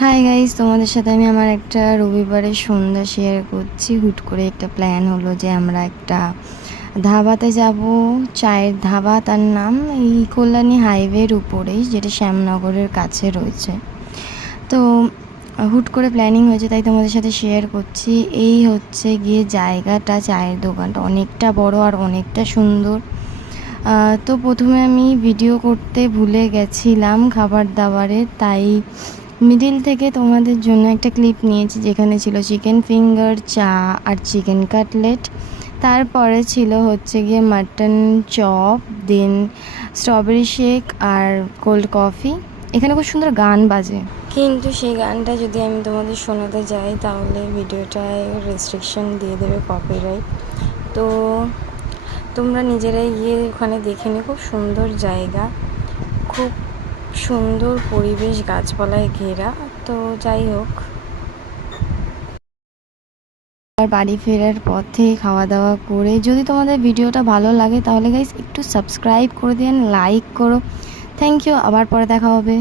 Hi guys, তোমাদের সাথে আমি আমার একটা রবিবারের সন্ধ্যা শেয়ার করছি। হুট করে একটা প্ল্যান হলো যে আমরা একটা ধাবাতে যাব। চায়ের ধাবা, তার নাম এই কল্যাণী হাইওয়ের উপরেই, যেটা শ্যামনগরের কাছে রয়েছে। তো হুট করে প্ল্যানিং হয়েছে, তাই তোমাদের সাথে শেয়ার করছি। এই হচ্ছে গিয়ে জায়গাটা, চায়ের দোকানটা অনেকটা বড় আর অনেকটা সুন্দর। তো প্রথমে আমি ভিডিও করতে ভুলে গেছিলাম খাবার দাবারের, তাই মিডিল থেকে তোমাদের জন্য একটা ক্লিপ নিয়েছি, যেখানে ছিল চিকেন ফিঙ্গার, চা আর চিকেন কাটলেট। তারপরে ছিল হচ্ছে গিয়ে মাটন চপ, দেন স্ট্রবেরি শেক আর কোল্ড কফি। এখানে খুব সুন্দর গান বাজে, কিন্তু সেই গানটা যদি আমি তোমাদের শোনাতে যাই তাহলে ভিডিওটায় রেস্ট্রিকশন দিয়ে দেবে, কপিরাইট। তো তোমরা নিজেরাই গিয়ে ওখানে দেখে নিও। খুব সুন্দর জায়গা, খুব সুন্দর পরিবেশ, গাছপালায় ঘেরা। তো যাই হোক, আর বাড়ি ফেরার পথে খাওয়া দাওয়া করে, যদি তোমাদের ভিডিওটা ভালো লাগে তাহলে গাইস একটু সাবস্ক্রাইব করে দিন, লাইক করো। থ্যাংক ইউ, আবার পরে দেখা হবে।